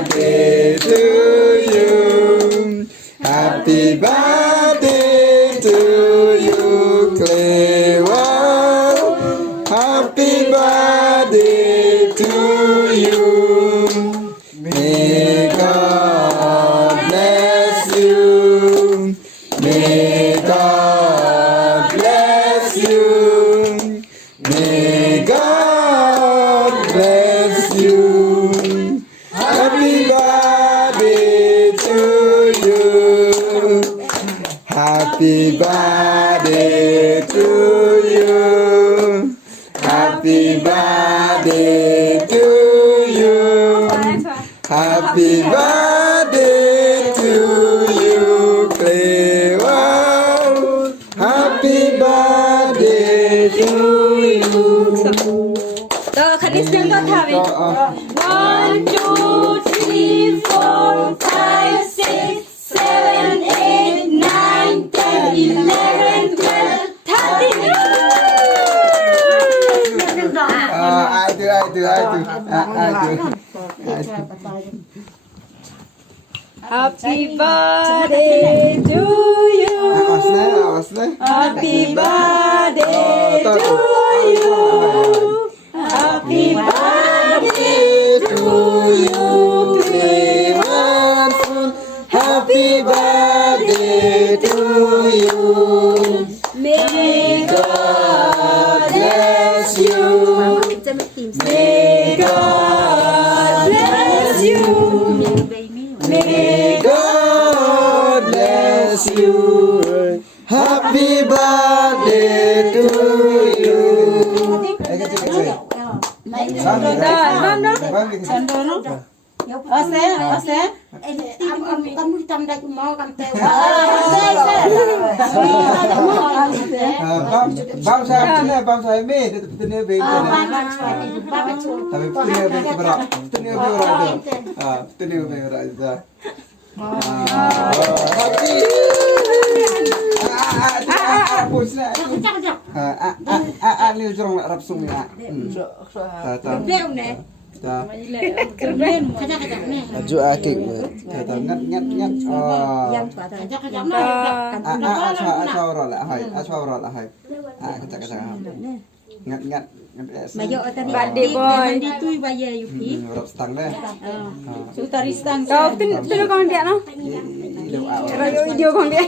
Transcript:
birthday to you. Happy birthday to you, Clever. Happy birthday to you. May God bless you. May God bless you. May God bless you. Happy birthday to you. Happy birthday to you. Happy birthday to you. Happy birthday to you, Clever. Happy birthday to you. Rồi, khánh đi xem con thảo đi. 1, 2, 3, 4, 5, 6, 7, 8, 9, 10, 11, 12, 13. Happy birthday to you. Happy birthday to you. Happy birthday to you, Clement. Happy birthday to you. May God bless you. May God bless you. May God bless you. Happy birthday to you. Bangsa ini tentunya baik. Tapi tentunya baik berat. Tentunya berat. Tentunya berat. Ini jorong Arab Sumia. Aju akik. Ngat. Aswara lah hai. Ngat. Birthday boy. Arab stang deh. Kau tin con dia no? Rồi video con dia.